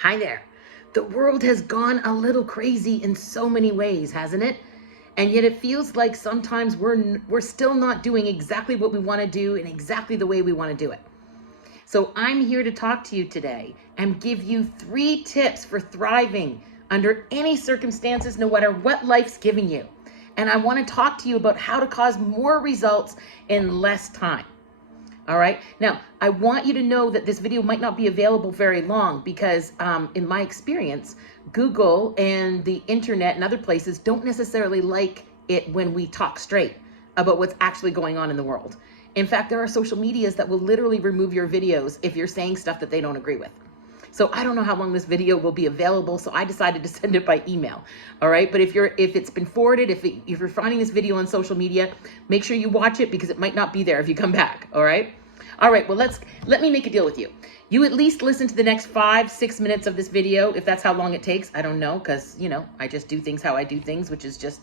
Hi there. The world has gone a little crazy in so many ways, hasn't it? And yet it feels like sometimes we're still not doing exactly what we want to do in exactly the way we want to do it. So I'm here to talk to you today and give you 3 tips for thriving under any circumstances, no matter what life's giving you. And I want to talk to you about how to cause more results in less time. All right. Now, I want you to know that this video might not be available very long because in my experience, Google and the internet and other places don't necessarily like it when we talk straight about what's actually going on in the world. In fact, there are social medias that will literally remove your videos if you're saying stuff that they don't agree with. So I don't know how long this video will be available, so I decided to send it by email. All right, but if it's been forwarded, if you're finding this video on social media, make sure you watch it because it might not be there if you come back. All right. All right, well, let me make a deal with you. You at least listen to the next 5-6 minutes of this video, if that's how long it takes. I don't know, because I just do things how I do things, which is just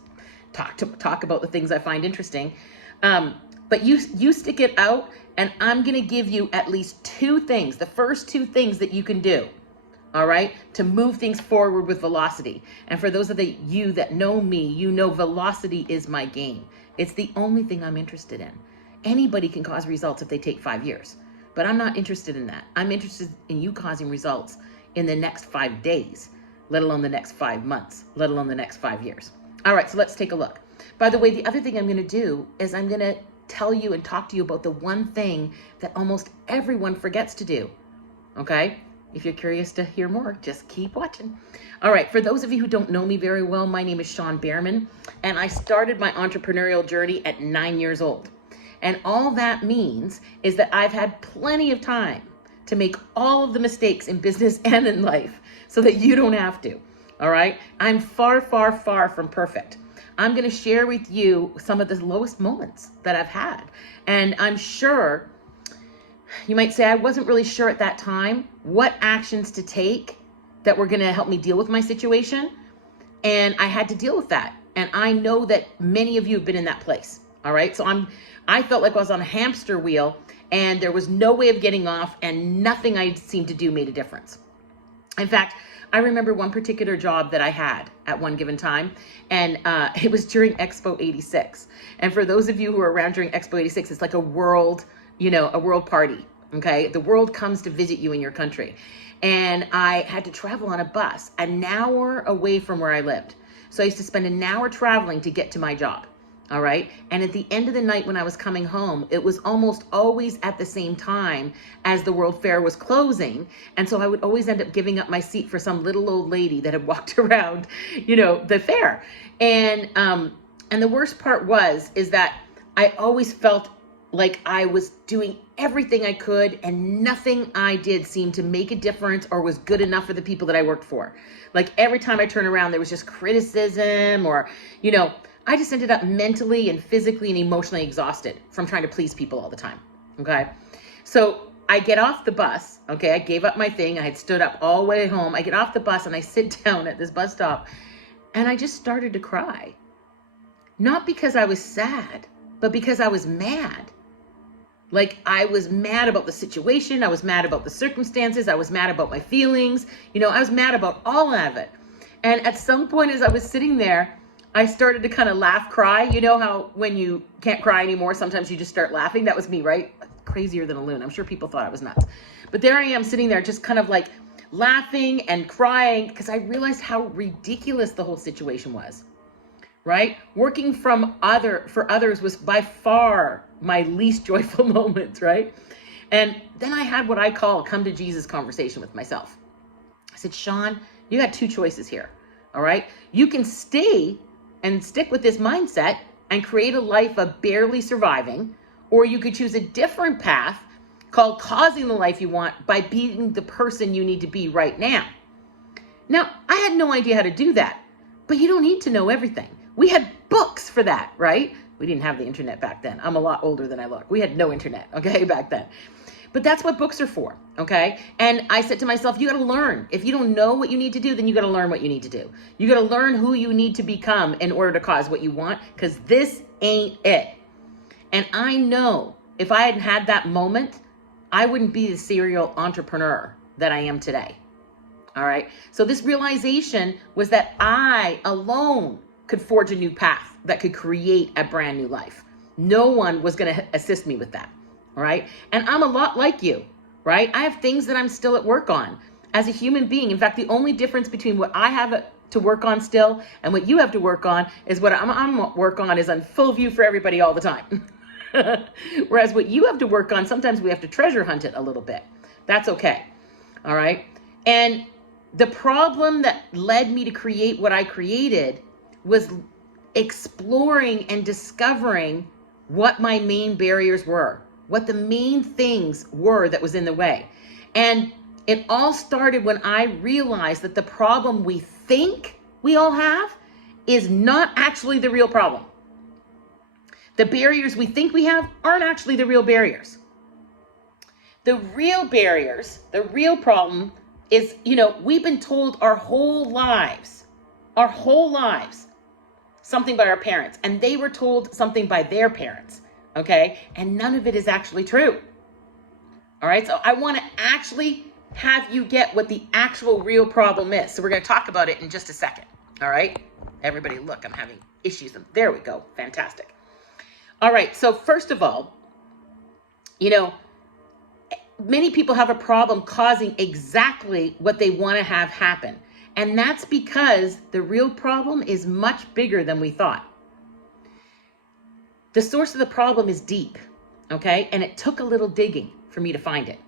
talk about the things I find interesting. But you stick it out, and I'm gonna give you at least 2 things, the first 2 things that you can do, all right, to move things forward with velocity. And for those of you that know me, you know velocity is my game. It's the only thing I'm interested in. Anybody can cause results if they take 5 years, but I'm not interested in that. I'm interested in you causing results in the next 5 days, let alone the next 5 months, let alone the next 5 years. All right, so let's take a look. By the way, the other thing I'm gonna do is I'm gonna tell you and talk to you about the one thing that almost everyone forgets to do, okay? If you're curious to hear more, just keep watching. All right, for those of you who don't know me very well, my name is Shawn Bearman, and I started my entrepreneurial journey at 9 years old. And all that means is that I've had plenty of time to make all of the mistakes in business and in life so that you don't have to, all right? I'm far, far, far from perfect. I'm gonna share with you some of the lowest moments that I've had. And I'm sure, you might say, I wasn't really sure at that time what actions to take that were gonna help me deal with my situation. And I had to deal with that. And I know that many of you have been in that place, all right? So I felt like I was on a hamster wheel and there was no way of getting off, and nothing I seemed to do made a difference. In fact, I remember one particular job that I had at one given time, and it was during Expo 86. And for those of you who are around during Expo 86, it's like a world party, okay? The world comes to visit you in your country. And I had to travel on a bus an hour away from where I lived. So I used to spend an hour traveling to get to my job. All right. And at the end of the night when I was coming home, it was almost always at the same time as the World Fair was closing. And so I would always end up giving up my seat for some little old lady that had walked around, the fair. And the worst part is that I always felt like I was doing everything I could and nothing I did seemed to make a difference or was good enough for the people that I worked for. Like every time I turned around, there was just criticism or, I just ended up mentally and physically and emotionally exhausted from trying to please people all the time, okay? So I get off the bus, okay? I gave up my thing. I had stood up all the way home. I get off the bus and I sit down at this bus stop and I just started to cry. Not because I was sad, but because I was mad. Like I was mad about the situation. I was mad about the circumstances. I was mad about my feelings. I was mad about all of it. And at some point as I was sitting there, I started to kind of laugh, cry. You know how when you can't cry anymore, sometimes you just start laughing? That was me, right? Crazier than a loon. I'm sure people thought I was nuts. But there I am sitting there just kind of like laughing and crying because I realized how ridiculous the whole situation was, right? Working for others was by far my least joyful moments, right? And then I had what I call a come to Jesus conversation with myself. I said, Shawn, you got 2 choices here, all right? You can stay and stick with this mindset and create a life of barely surviving, or you could choose a different path called causing the life you want by being the person you need to be right now. Now, I had no idea how to do that, but you don't need to know everything. We had books for that, right? We didn't have the internet back then. I'm a lot older than I look. We had no internet, okay, back then. But that's what books are for, okay? And I said to myself, you got to learn. If you don't know what you need to do, then you got to learn what you need to do. You got to learn who you need to become in order to cause what you want, because this ain't it. And I know if I hadn't had that moment, I wouldn't be the serial entrepreneur that I am today. All right. So this realization was that I alone could forge a new path that could create a brand new life. No one was going to assist me with that. All right. And I'm a lot like you, right? I have things that I'm still at work on as a human being. In fact, the only difference between what I have to work on still and what you have to work on is what I'm work on is on full view for everybody all the time. Whereas what you have to work on, sometimes we have to treasure hunt it a little bit. That's okay. All right. And the problem that led me to create what I created was exploring and discovering what my main barriers were, what the main things were that was in the way. And it all started when I realized that the problem we think we all have is not actually the real problem. The barriers we think we have aren't actually the real barriers. The real barriers, the real problem is, we've been told our whole lives, something by our parents, and they were told something by their parents, okay? And none of it is actually true. All right, so I want to actually have you get what the actual real problem is. So we're going to talk about it in just a second. All right, everybody, look, I'm having issues. There we go. Fantastic. All right, so first of all, many people have a problem causing exactly what they want to have happen. And that's because the real problem is much bigger than we thought. The source of the problem is deep, okay? And it took a little digging for me to find it.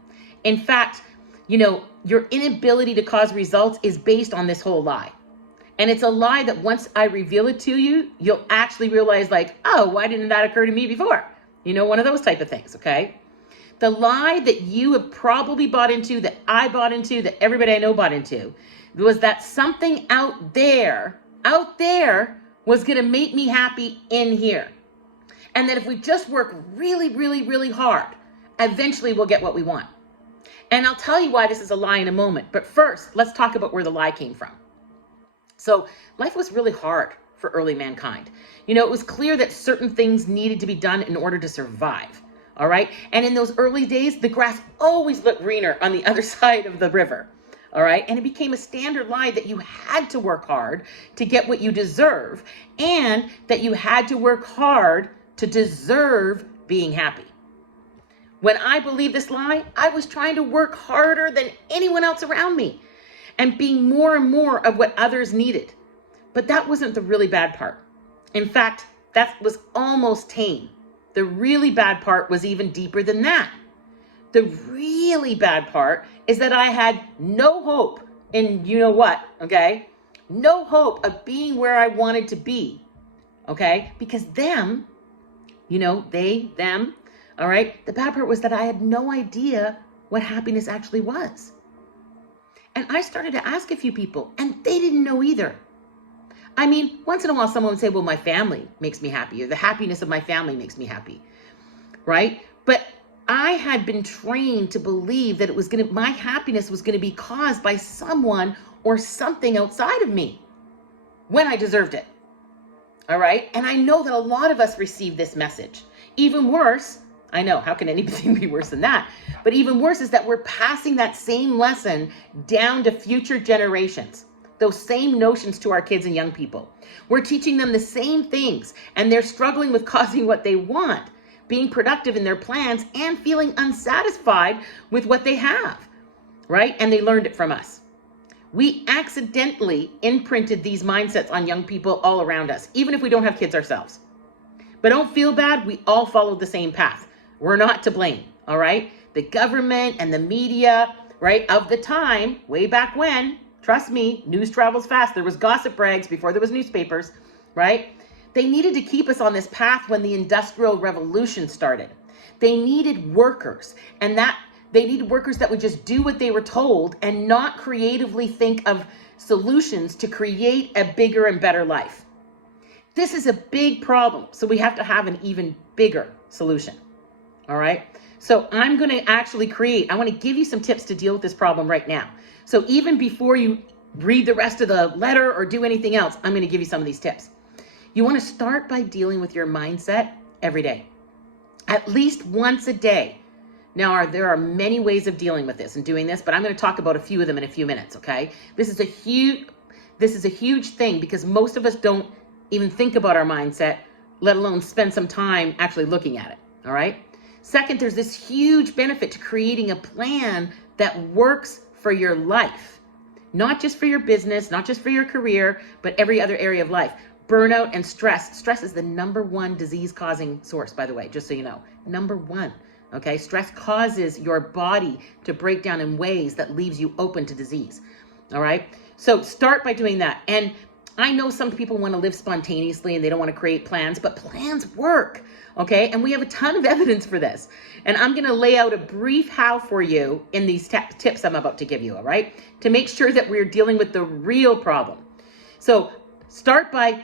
In fact, your inability to cause results is based on this whole lie. And it's a lie that once I reveal it to you, you'll actually realize oh, why didn't that occur to me before? One of those type of things, okay? The lie that you have probably bought into, that I bought into, that everybody I know bought into, was that something out there was going to make me happy in here. And that if we just work really, really, really hard, eventually we'll get what we want. And I'll tell you why this is a lie in a moment. But first, let's talk about where the lie came from. So life was really hard for early mankind. It was clear that certain things needed to be done in order to survive. All right. And in those early days, the grass always looked greener on the other side of the river. All right. And it became a standard lie that you had to work hard to get what you deserve, and that you had to work hard to deserve being happy. When I believed this lie, I was trying to work harder than anyone else around me and being more and more of what others needed. But that wasn't the really bad part. In fact, that was almost tame. The really bad part was even deeper than that. The really bad part is that I had no hope in okay? No hope of being where I wanted to be, okay? Because them, them, all right? The bad part was that I had no idea what happiness actually was. And I started to ask a few people, and they didn't know either. I mean, once in a while, someone would say, well, my family makes me happy, or the happiness of my family makes me happy, right? But I had been trained to believe that my happiness was going to be caused by someone or something outside of me when I deserved it, all right? And I know that a lot of us receive this message. Even worse, I know, how can anything be worse than that? But even worse is that we're passing that same lesson down to future generations. Those same notions to our kids and young people. We're teaching them the same things, and they're struggling with causing what they want, being productive in their plans, and feeling unsatisfied with what they have, right? And they learned it from us. We accidentally imprinted these mindsets on young people all around us, even if we don't have kids ourselves. But don't feel bad, we all followed the same path. We're not to blame, all right? The government and the media, right, of the time, way back when, trust me, news travels fast. There was gossip rags before there was newspapers, right? They needed to keep us on this path when the Industrial Revolution started. They needed workers, and they needed workers that would just do what they were told and not creatively think of solutions to create a bigger and better life. This is a big problem, so we have to have an even bigger solution, all right? So I'm going to actually I want to give you some tips to deal with this problem right now. So even before you read the rest of the letter or do anything else, I'm going to give you some of these tips. You want to start by dealing with your mindset every day. At least once a day. Now, there are many ways of dealing with this and doing this, but I'm going to talk about a few of them in a few minutes, okay? This is a huge thing because most of us don't even think about our mindset, let alone spend some time actually looking at it, all right? Second, there's this huge benefit to creating a plan that works for your life, not just for your business, not just for your career, but every other area of life. Burnout and stress. Stress is the #1 disease-causing source, by the way, just so you know. #1, okay? Stress causes your body to break down in ways that leaves you open to disease, all right? So start by doing that. And I know some people want to live spontaneously and they don't want to create plans, but plans work, okay? And we have a ton of evidence for this. And I'm going to lay out a brief how for you in these tips I'm about to give you, all right? To make sure that we're dealing with the real problem. So start by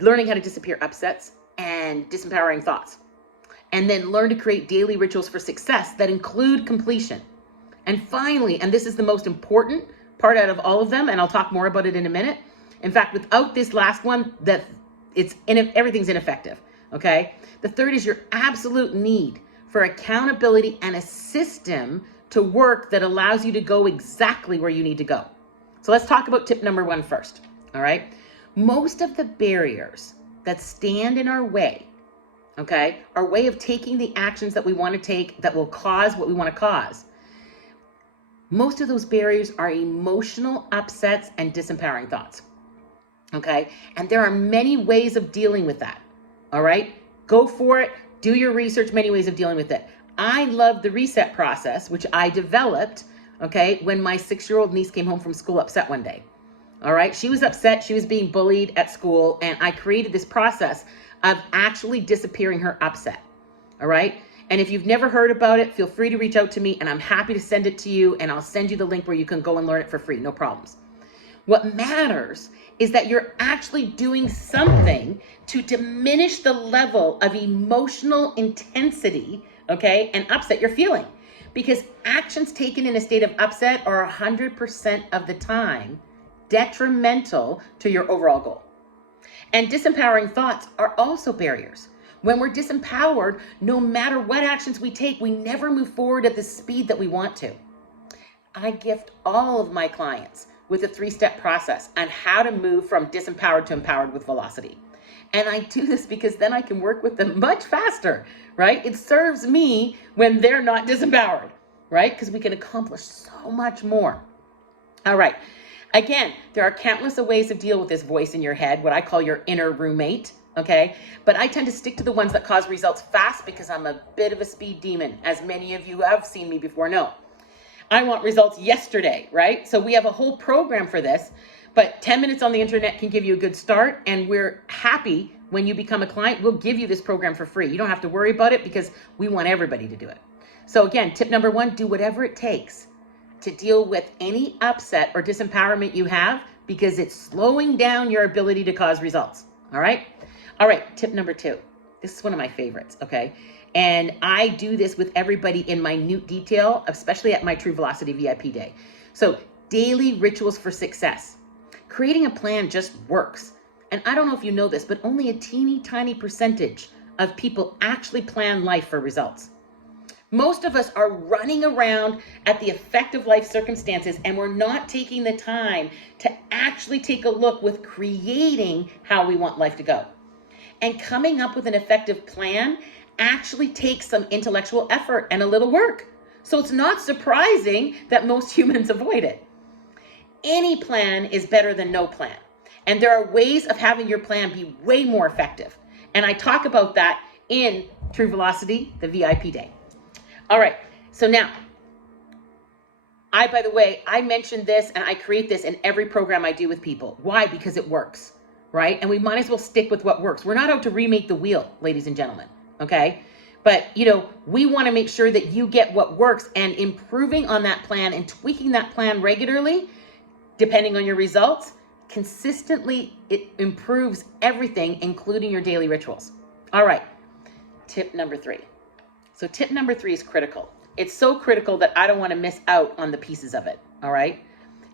learning how to disappear upsets and disempowering thoughts. And then learn to create daily rituals for success that include completion. And finally, and this is the most important part out of all of them, and I'll talk more about it in a minute. In fact, without this last one, everything's ineffective, okay? The third is your absolute need for accountability and a system to work that allows you to go exactly where you need to go. So let's talk about tip #1 first, all right? Most of the barriers that stand in our way, okay, our way of taking the actions that we want to take that will cause what we want to cause, most of those barriers are emotional upsets and disempowering thoughts, okay? And there are many ways of dealing with that, all right? Go for it. Do your research, many ways of dealing with it. I love the reset process, which I developed, okay, when my 6-year-old niece came home from school upset one day. All right, she was upset, she was being bullied at school, and I created this process of actually disappearing her upset, all right? And if you've never heard about it, feel free to reach out to me and I'm happy to send it to you, and I'll send you the link where you can go and learn it for free, no problems. What matters is that you're actually doing something to diminish the level of emotional intensity, okay, and upset you're feeling. Because actions taken in a state of upset are 100% of the time detrimental to your overall goal. And disempowering thoughts are also barriers. When we're disempowered, no matter what actions we take, we never move forward at the speed that we want to. I gift all of my clients with a 3-step process on how to move from disempowered to empowered with velocity. And I do this because then I can work with them much faster, right? It serves me when they're not disempowered, right? Because we can accomplish so much more. All right. Again, there are countless ways to deal with this voice in your head, what I call your inner roommate, okay? But I tend to stick to the ones that cause results fast because I'm a bit of a speed demon, as many of you who have seen me before know. I want results yesterday, right? So we have a whole program for this, but 10 minutes on the internet can give you a good start, and we're happy when you become a client, we'll give you this program for free. You don't have to worry about it because we want everybody to do it. So again, tip #1, do whatever it takes to deal with any upset or disempowerment you have because it's slowing down your ability to cause results, all right? All right, tip #2. This is one of my favorites, okay? And I do this with everybody in minute detail, especially at my True Velocity VIP day. So daily rituals for success. Creating a plan just works. And I don't know if you know this, but only a teeny tiny percentage of people actually plan life for results. Most of us are running around at the effect of life circumstances, and we're not taking the time to actually take a look with creating how we want life to go. And coming up with an effective plan actually takes some intellectual effort and a little work. So it's not surprising that most humans avoid it. Any plan is better than no plan. And there are ways of having your plan be way more effective. And I talk about that in True Velocity, the VIP day. All right, so now, by the way, I mentioned this and I create this in every program I do with people. Why? Because it works, right? And we might as well stick with what works. We're not out to remake the wheel, ladies and gentlemen, okay? But, we want to make sure that you get what works, and improving on that plan and tweaking that plan regularly, depending on your results, consistently, it improves everything, including your daily rituals. All right, tip #3. So tip #3 is critical. It's so critical that I don't want to miss out on the pieces of it, all right?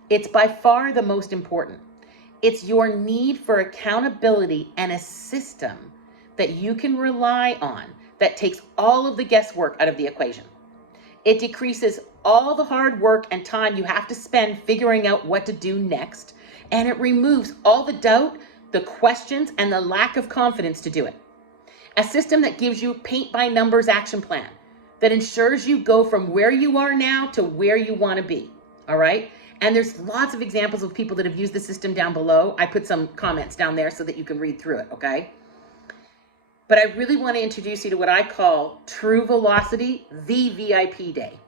It's by far the most important. It's your need for accountability and a system that you can rely on that takes all of the guesswork out of the equation, It decreases all the hard work and time you have to spend figuring out what to do next. And it removes all the doubt, the questions, and the lack of confidence to do it. A system that gives you paint by numbers action plan that ensures you go from where you are now to where you want to be. All right. And there's lots of examples of people that have used the system down below. I put some comments down there so that you can read through it. Okay. But I really want to introduce you to what I call True Velocity, the VIP day.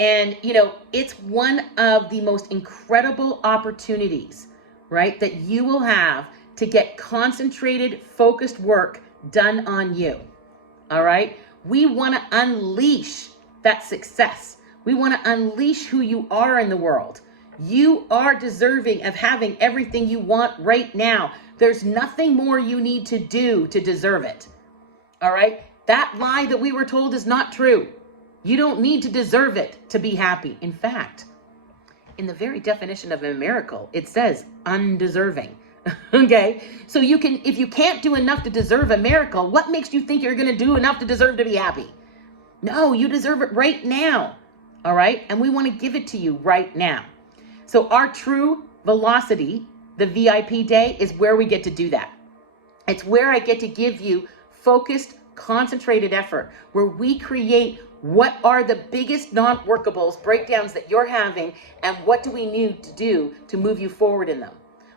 And, you know, it's one of the most incredible opportunities, right, that you will have to get concentrated, focused work done on you. All right. We want to unleash that success. We want to unleash who you are in the world. You are deserving of having everything you want right now. There's nothing more you need to do to deserve it. All right. That lie that we were told is not true. You don't need to deserve it to be happy. In fact, in the very definition of a miracle, it says undeserving. Okay. So you can, if you can't do enough to deserve a miracle, what makes you think you're going to do enough to deserve to be happy? No, you deserve it right now. All right. And we want to give it to you right now. So our True Velocity, the VIP day, is where we get to do that. It's where I get to give you focused, concentrated effort, where we create what are the biggest non-workables, breakdowns that you're having, and what do we need to do to move you forward in them.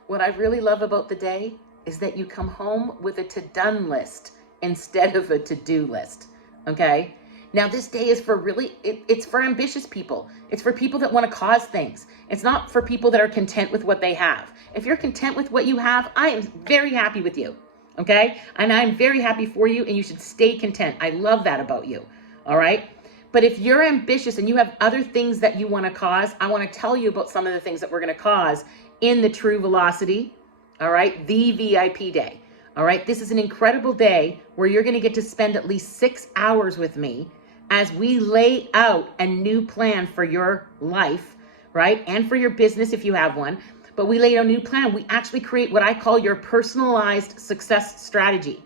What I really love about the day is that you come home with a to-done list instead of a to-do list. Okay. Now, this day is for really, it's for ambitious people. It's for people that want to cause things. It's not for people that are content with what they have. If you're content with what you have, I am very happy with you. Okay. And I'm very happy for you, and you should stay content. I love that about you. All right. But if you're ambitious and you have other things that you want to cause, I want to tell you about some of the things that we're going to cause in the True Velocity. All right. The VIP day. All right. This is an incredible day where you're going to get to spend at least 6 hours with me as we lay out a new plan for your life, right? And for your business if you have one. But we lay out a new plan. We actually create what I call your personalized success strategy,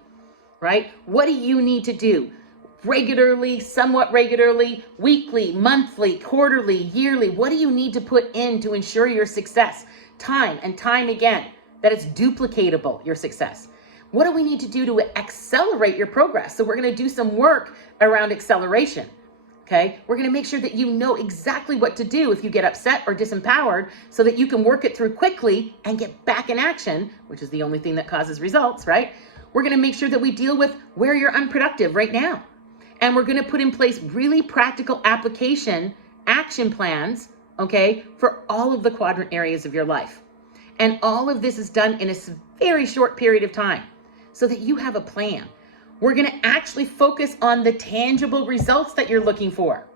right? What do you need to do? Regularly, somewhat regularly, weekly, monthly, quarterly, yearly. What do you need to put in to ensure your success? Time and time again, that it's duplicatable, your success. What do we need to do to accelerate your progress? So we're going to do some work around acceleration. Okay. We're going to make sure that you know exactly what to do if you get upset or disempowered so that you can work it through quickly and get back in action, which is the only thing that causes results, right? We're going to make sure that we deal with where you're unproductive right now. And we're going to put in place really practical application action plans, okay, for all of the quadrant areas of your life. And all of this is done in a very short period of time so that you have a plan. We're going to actually focus on the tangible results that you're looking for.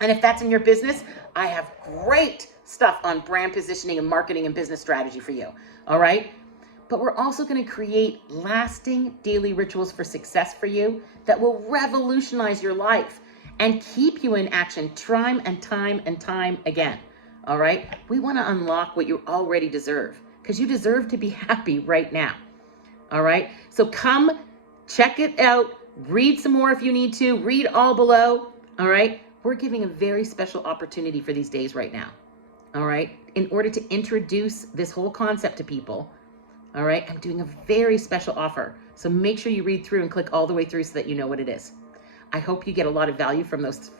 And if that's in your business, I have great stuff on brand positioning and marketing and business strategy for you. All right. But we're also going to create lasting daily rituals for success for you that will revolutionize your life and keep you in action time and time and time again. All right. We want to unlock what you already deserve because you deserve to be happy right now. All right. So come check it out. Read some more if you need to. Read all below. All right. We're giving a very special opportunity for these days right now. All right. In order to introduce this whole concept to people. All right. I'm doing a very special offer. So make sure you read through and click all the way through so that you know what it is. I hope you get a lot of value from those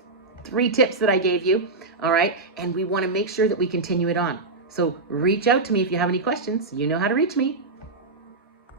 3 tips that I gave you. All right. And we want to make sure that we continue it on. So reach out to me if you have any questions. You know how to reach me.